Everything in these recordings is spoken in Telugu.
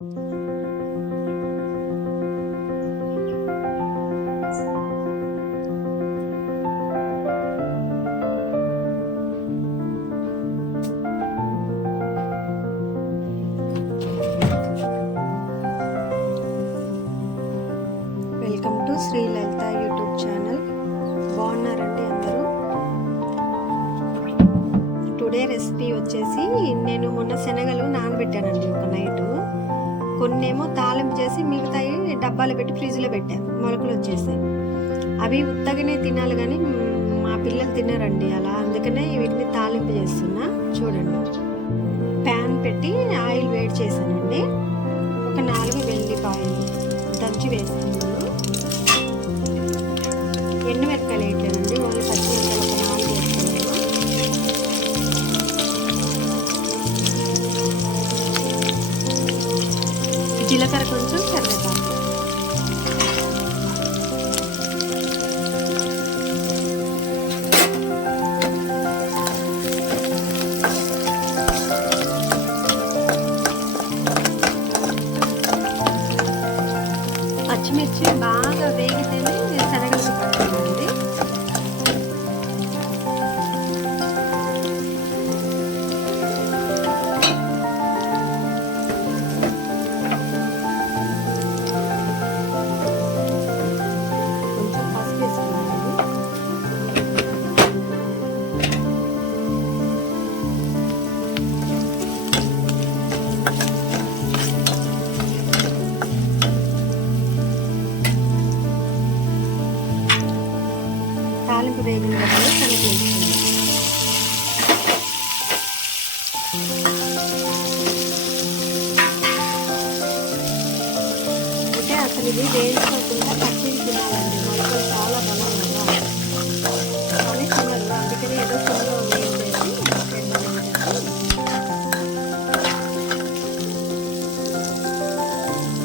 Welcome to Sri Lalitha YouTube channel. బాగున్నారండి అందరూ? టుడే రెసిపీ వచ్చేసి నేను మొన్న శనగలు నానబెట్టానండి ఒక నైట్. కొన్నేమో తాలింపు చేసి మిగతాయి డబ్బాలు పెట్టి ఫ్రిడ్జ్లో పెట్టాను, మొలకలు వచ్చేసాయి. అవి ఉత్తగానే తినాలి కానీ మా పిల్లలు తిన్నారండి అలా, అందుకనే వీటిని తాలింపు చేస్తున్నా. చూడండి, ప్యాన్ పెట్టి ఆయిల్ వేడి చేశానండి. ఒక 4 వెల్లిపాయలు దంచి వేస్తున్నాను. ఎండుమిరపకాయలు వేయట్లేదండి, ఓన్లీ పచ్చిమిరపకాయలు ఒక 4 వేస్తున్నాను. జీలకర్ర కొంచెం, కరివేపాకు. పచ్చిమిర్చి బాగా వేగితేనే శనగలు పడుతుందండి. కొంచెం పసుపు వేసుకున్నానండి. తాలింపు వేగిన తర్వాత శనగలు వేసుకున్నాను. అంటే అసలు ఇది వేయించుకోకుండా పచ్చిది తినాలండి, మొలకలు చాలా బలం కదా, కానీ తినరు. అందుకని ఏదో చిన్నగా వేయించేసి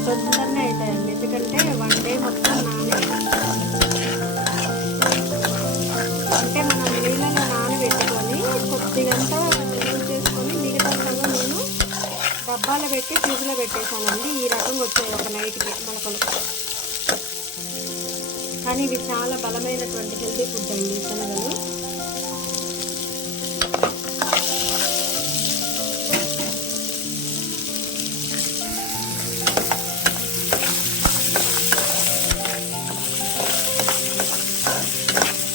తొందరనే అవుతాయండి, ఎందుకంటే 1 డే మొత్తం అంటే మనం నీళ్ళలో నానబెట్టుకొని కొద్దిగంతా యూజ్ చేసుకొని మిగతా సగం నేను డబ్బాలో పెట్టి ఫ్రిడ్జ్లో పెట్టేశానండి. ఈ రకంగా వచ్చాయి ఒక నైట్కి మొలకలు. కానీ ఇవి చాలా బలమైనటువంటి హెల్తీ ఫుడ్ అండి శనగలు.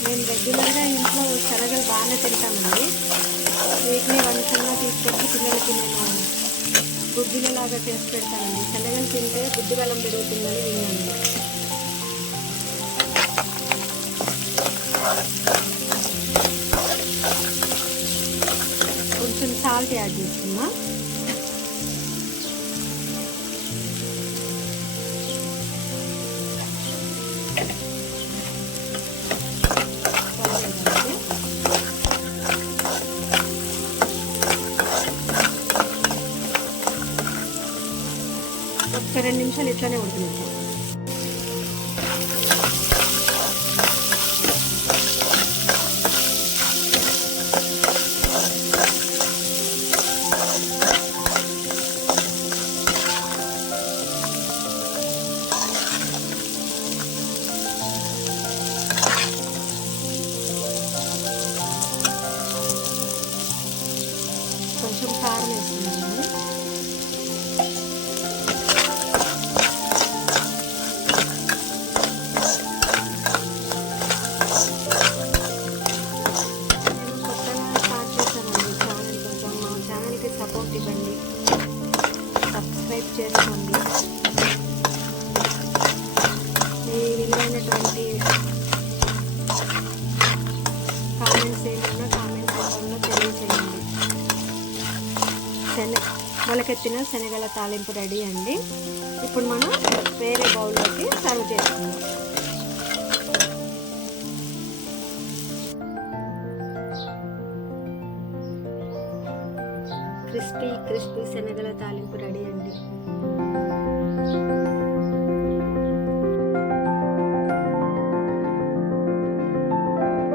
మేము రెగ్యులర్గా ఇంట్లో శనగలు బాగానే తింటామండి. వీటిని వంటల్లో తీసుకొచ్చి పిల్లలకి నేను గుగ్గిలలాగా చేసి పెడతానండి. శనగలు తింటే బుద్ధి బలం పెరుగుతుందని విన్నాను. కొంచెం సాల్ట్ యాడ్ చేస్తున్నా. ఒక 2 నిమిషాలు ఇట్లానే ఉడికింది. కొంచెం కారం వేస్తున్నాను. సపోర్ట్ ఇవ్వండి, సబ్స్క్రైబ్ చేసుకోండి. మీ విలువైనటువంటి కామెంట్స్ ఏమన్నా కామెంట్స్ రూపంలో తెలియచేయండి. మొలకెత్తిన శనగల తాలింపు రెడీ అండి. ఇప్పుడు మనం వేరే బౌల్లోకి సర్వ్ చేసుకుందాం. క్రిస్పీ శనగల తాలింపు రెడీ అండి.